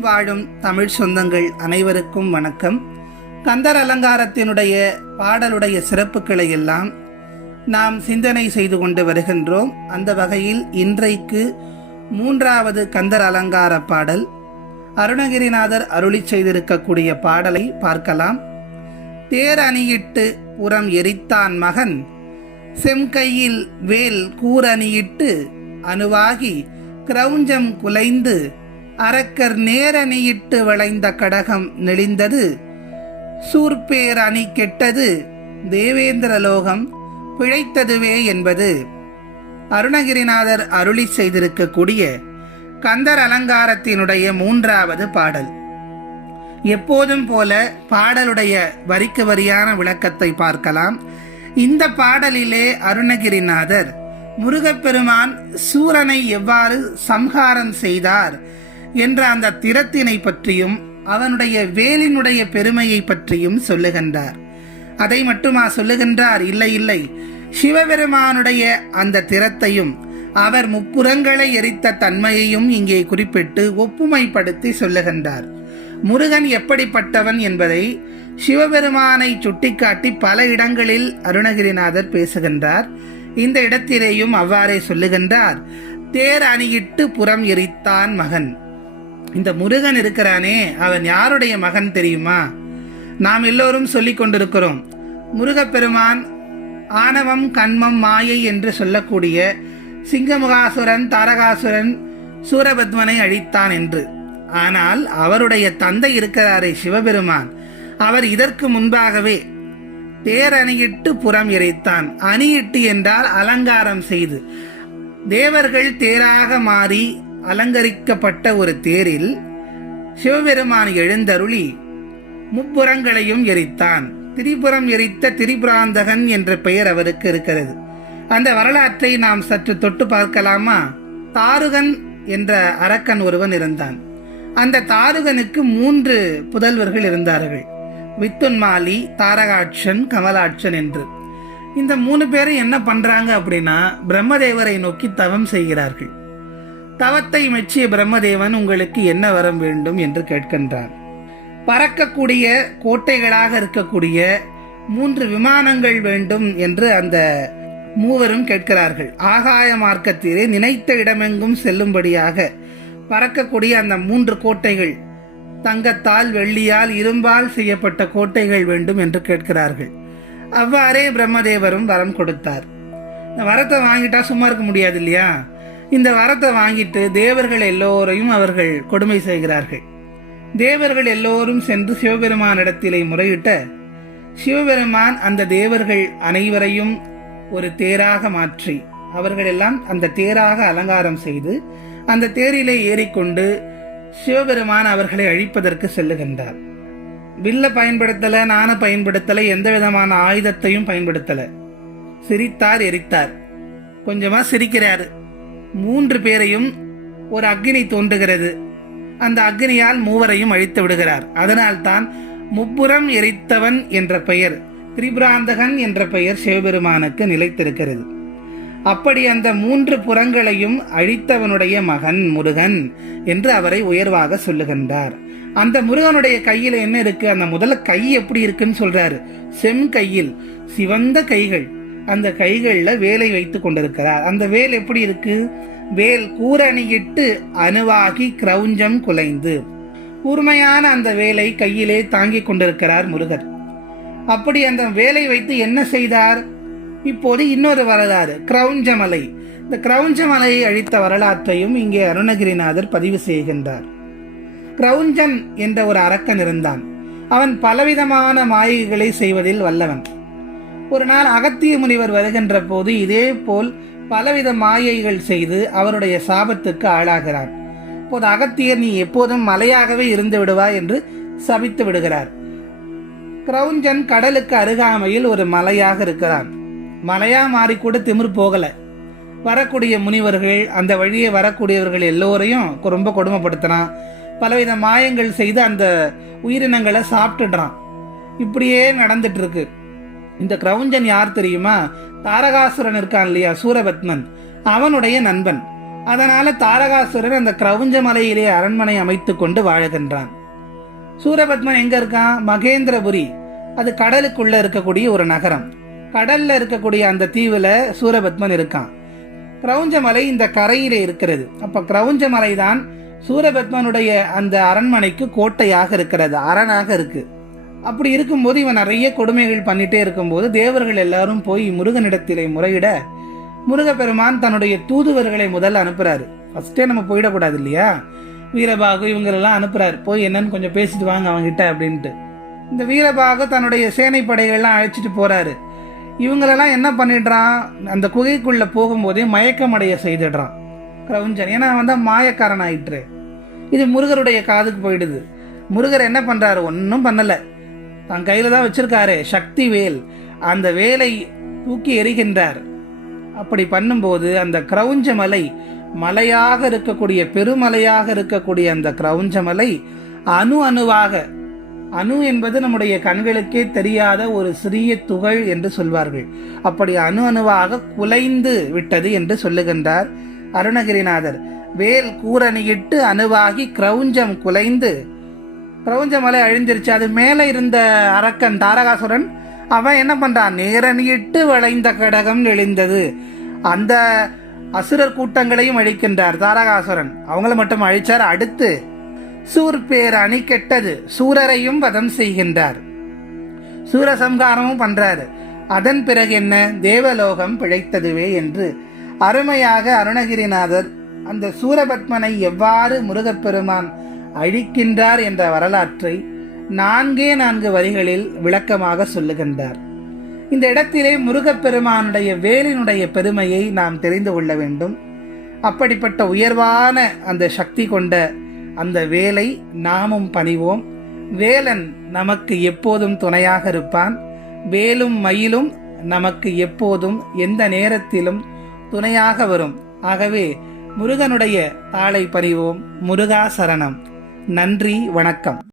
வாழும் தமிழ் சொந்தங்கள் அனைவருக்கும் வணக்கம். கந்தர் அலங்காரத்தினுடைய பாடலுடைய சிறப்புகளை எல்லாம் நாம் சிந்தனை செய்து கொண்டு வருகின்றோம். அந்த வகையில் இன்றைக்கு மூன்றாவது கந்தர் அலங்கார பாடல். அருணகிரிநாதர் அருளி செய்திருக்கக்கூடிய பாடலை பார்க்கலாம். தேர் அணியிட்டு புறம் எரித்தான் மகன். செம்கையில் வேல் கூரணியிட்டு அணுவாகி கிரௌஞ்சம் குலைந்து அரக்கர் நேரணியிட்டு வளைந்த கடகம் நெளிந்தது. சூர்பேர் அணி கெட்டது தேவேந்திர லோகம் பிழைத்ததுவே என்பது. அருணகிரிநாதர் அருளி செய்திருக்கக்கூடிய கந்தர் அலங்காரத்தினுடைய மூன்றாவது பாடல். எப்போதும் போல பாடலுடைய வரிக்கு வரியான விளக்கத்தை பார்க்கலாம். இந்த பாடலிலே அருணகிரிநாதர் முருகப்பெருமான் சூரனை எவ்வாறு சம்ஹாரம் செய்தார் என்ற அந்த திறத்தினை பற்றியும் அவனுடைய வேலினுடைய பெருமையை பற்றியும் சொல்லுகின்றார். அதை மட்டுமா சொல்லுகின்றார்? இல்லை இல்லை. சிவபெருமானுடைய அந்த திறத்தையும் அவர் முப்புறங்களை எரித்த தன்மையையும் இங்கே குறிப்பிட்டு ஒப்புமைப்படுத்தி சொல்லுகின்றார். முருகன் எப்படிப்பட்டவன் என்பதை சிவபெருமானை சுட்டிக்காட்டி பல இடங்களில் அருணகிரிநாதர் பேசுகின்றார். இந்த இடத்திலேயும் அவ்வாறே சொல்லுகின்றார். தேர் அணியிட்டு புறம் எரித்தான் மகன். இந்த முருகன் இருக்கிறானே அவன் யாருடைய மகன் தெரியுமா? நாம் எல்லோரும் சொல்லிக் கொண்டிருக்கிறோம் முருகப்பெருமான் ஆணவம் கண்மம் மாயை என்று சொல்லக்கூடிய சிங்கமுகாசுரன் தாரகாசுரன் சூரபத்மனை அழித்தான் என்று. ஆனால் அவருடைய தந்தை இருக்கிறாரே சிவபெருமான். அவர் இதற்கு முன்பாகவே தேரணியிட்டு புறம் இறைத்தான். அணியிட்டு என்றால் அலங்காரம் செய்து. தேவர்கள் தேராக மாறி அலங்கரிக்கப்பட்ட ஒரு தேரில் சிவபெருமான் எழுந்தருளி முப்புறங்களையும் எரித்தான். திரிபுரம் எரித்த திரிபுராந்தகன் என்ற பெயர் அவருக்கு இருக்கிறது. அந்த வரலாற்றை நாம் சற்று தொட்டு பார்க்கலாமா? தாருகன் என்ற அரக்கன் ஒருவன் இருந்தான். அந்த தாருகனுக்கு மூன்று புதல்வர்கள் இருந்தார்கள். வித்துன்மாலி தாரகாட்சன் கமலாட்சன் என்று. இந்த மூணு பேரும் என்ன பண்றாங்க அப்படின்னா பிரம்மதேவரை நோக்கி தவம் செய்கிறார்கள். தவத்தை மெச்சிய பிரம்மதேவன் உங்களுக்கு என்ன வரம் வேண்டும் என்று கேட்கின்றான். பறக்கக்கூடிய கோட்டைகளாக இருக்கக்கூடிய மூன்று விமானங்கள் வேண்டும் என்று அந்த மூவரும் கேட்கிறார்கள். ஆகாய மார்க்கத்திலே நினைத்த இடமெங்கும் செல்லும்படியாக பறக்கக்கூடிய அந்த மூன்று கோட்டைகள் தங்கத்தால் வெள்ளியால் இரும்பால் செய்யப்பட்ட கோட்டைகள் வேண்டும் என்று கேட்கிறார்கள். அவ்வாறே பிரம்மதேவரும் வரம் கொடுத்தார். இந்த வரத்தை வாங்கிட்டா சும்மா இருக்க முடியாது இல்லையா? இந்த வரத்தை வாங்கிட்டு தேவர்கள் எல்லோரையும் அவர்கள் கொடுமை செய்கிறார்கள். தேவர்கள் எல்லோரும் சென்று சிவபெருமானிடத்திலே முறையிட்ட சிவபெருமான் அந்த தேவர்கள் அனைவரையும் ஒரு தேராக மாற்றி அவர்களெல்லாம் அந்த தேராக அலங்காரம் செய்து அந்த தேரிலே ஏறிக்கொண்டு சிவபெருமான் அவர்களை அழிப்பதற்கு செல்லுகின்றார். வில்ல பயன்படுத்தல நாண பயன்படுத்தலை எந்த விதமான ஆயுதத்தையும் பயன்படுத்தல. சிரித்தார் எரித்தார். கொஞ்சமா சிரிக்கிறாரு. மூன்று பேரையும் ஒரு அக்னி தோன்றுகிறது அந்த அக்னியால் மூவரையும் அழித்து விடுகிறார். அதனால்தான் முப்புறம் எரித்தவன் என்ற பெயர் திரிபுராந்தகன் என்ற பெயர் சிவபெருமானுக்கு நிலைத்திருக்கிறது. அப்படி அந்த மூன்று புறங்களையும் அழித்தவனுடைய மகன் முருகன் என்று அவரை உயர்வாக சொல்லுகின்றார். அந்த முருகனுடைய கையில் என்ன இருக்கு? அந்த முதல்ல கை எப்படி இருக்குன்னு சொல்றாரு. செம் கையில் சிவந்த கைகள். அந்த கைகளில் வேலை வைத்து கொண்டிருக்கிறார். அந்த வேல் எப்படி இருக்கு? வேல் கூரணியிட்டு அணுவாகி கிரௌஞ்சம் குலைந்து கூர்மையான அந்த வேலை கையிலே தாங்கிக் கொண்டிருக்கிறார் முருகர். அப்படி அந்த வேலை வைத்து என்ன செய்தார்? இப்போது இன்னொரு வரலாறு கிரௌஞ்சமலை. இந்த கிரௌஞ்சமலையை அழித்த வரலாற்றையும் இங்கே அருணகிரிநாதர் பதிவு செய்கின்றார். கிரௌஞ்சன் என்ற ஒரு அரக்கன் இருந்தான். அவன் பலவிதமான மாயைகளை செய்வதில் வல்லவன். ஒரு நாள் அகத்திய முனிவர் வருகின்ற போது இதே போல் பலவித மாயைகள் செய்து அவருடைய சாபத்துக்கு ஆளாகிறார். இப்போது அகத்தியர் நீ எப்போதும் மலையாகவே இருந்து விடுவாய் என்று சபித்து விடுகிறார். கிரௌஞ்சன் கடலுக்கு அருகாமையில் ஒரு மலையாக இருக்கிறான். மலையா மாறி கூட திமிர் போகல. வரக்கூடிய முனிவர்கள் அந்த வழியே வரக்கூடியவர்கள் எல்லோரையும் ரொம்ப கொடுமைப்படுத்தினான் பலவித மாயங்கள் செய்து அந்த உயிரினங்களை சாப்பிட்டுடுறான். இப்படியே நடந்துட்டு இருக்கு. இந்த கிரௌஞ்சன் யார் தெரியுமா? தாரகாசுரன் இருக்கான் இல்லையா சூரபத்மன். அவனுடைய நண்பன். அதனால தாரகாசுரன் அந்த கிரவுஞ்ச மலையிலே அரண்மனை அமைத்து கொண்டு வாழுகின்றான் சூரபத்மன் எங்க இருக்கான்? மகேந்திரபுரி. அது கடலுக்குள்ள இருக்கக்கூடிய ஒரு நகரம். கடல்ல இருக்கக்கூடிய அந்த தீவுல சூரபத்மன் இருக்கான். கிரவுஞ்ச மலை இந்த கரையிலே இருக்கிறது. அப்ப கிரவுஞ்சமலை தான் சூரபத்மனுடைய அந்த அரண்மனைக்கு கோட்டையாக இருக்கிறது அரணாக இருக்கு. அப்படி இருக்கும்போது இவன் நிறைய கொடுமைகள் பண்ணிட்டே இருக்கும்போது தேவர்கள் எல்லாரும் போய் முருகனிடத்திலே முறையிட முருகப்பெருமான் தன்னுடைய தூதுவர்களை முதல்ல அனுப்புறாரு. ஃபர்ஸ்டே நம்ம போயிடக்கூடாது இல்லையா? வீரபாகு இவங்களெல்லாம் அனுப்புறாரு. போய் என்னன்னு கொஞ்சம் பேசிட்டு வாங்க அவங்ககிட்ட அப்படின்ட்டு. இந்த வீரபாகு தன்னுடைய சேனை படைகள்லாம் அழைச்சிட்டு போறாரு. இவங்களெல்லாம் என்ன பண்ணிடுறான்? அந்த குகைக்குள்ள போகும்போதே மயக்கமடைய செய்திடுறான். கிரவுஞ்சன். ஏன்னா வந்து மாயக்காரன் ஆயிட்டுரு. இது முருகருடைய காதுக்கு போயிடுது. முருகர் என்ன பண்றாரு? ஒன்றும் பண்ணலை. தன் கையில் தான் வச்சிருக்காரு சக்தி வேல். அந்த வேலை தூக்கி எறிகின்றார். அப்படி பண்ணும்போது அந்த கிரவுஞ்ச மலை மலையாக இருக்கக்கூடிய பெருமலையாக இருக்கக்கூடிய அந்த கிரவுஞ்ச மலை அணு அணுவாக அணு என்பது நம்முடைய கண்களுக்கே தெரியாத ஒரு சிறிய துகள் என்று சொல்வார்கள். அப்படி அணு அணுவாக குலைந்து விட்டது என்று சொல்லுகின்றார் அருணகிரிநாதர். வேல் கூரணியிட்டு அணுவாகி கிரவுஞ்சம் குலைந்து பிரபஞ்ச மலை அழிஞ்சிருச்சு. அது மேலே இருந்த அரக்கன் தாரகாசுரன் அவன் என்ன பண்றான்? நேரணியிட்டு வளைந்த கடகம் எழுந்தது அந்த அசுரர் கூட்டங்களையும் அழிக்கின்றார் தாரகாசுரன். அவங்கள மட்டும் அழிச்சார். அடுத்து சூர் பேர் அணி கெட்டது. சூரரையும் வதம் செய்கின்றார். சூரசம்ஹாரமும் பண்றாரு. அதன் பிறகு என்ன? தேவலோகம் பிழைத்ததுவே என்று. அருமையாக அருணகிரிநாதர் அந்த சூரபத்மனை எவ்வாறு முருகப்பெருமான் அழிக்கின்றார் என்ற வரலாற்றை நான்கே நான்கு வரிகளில் விளக்கமாக சொல்லுகின்றார். இந்த இடத்திலே முருகப்பெருமானுடைய வேலினுடைய பெருமையை நாம் தெரிந்து கொள்ள வேண்டும். அப்படிப்பட்ட உயர்வான அந்த சக்தி கொண்ட அந்த வேலை நாமும் பணிவோம். வேலன் நமக்கு எப்போதும் துணையாக இருப்பான். வேலும் மயிலும் நமக்கு எப்போதும் எந்த நேரத்திலும் துணையாக வரும். ஆகவே முருகனுடைய தாளை பறிவோம் முருகா சரணம். நன்றி வணக்கம்.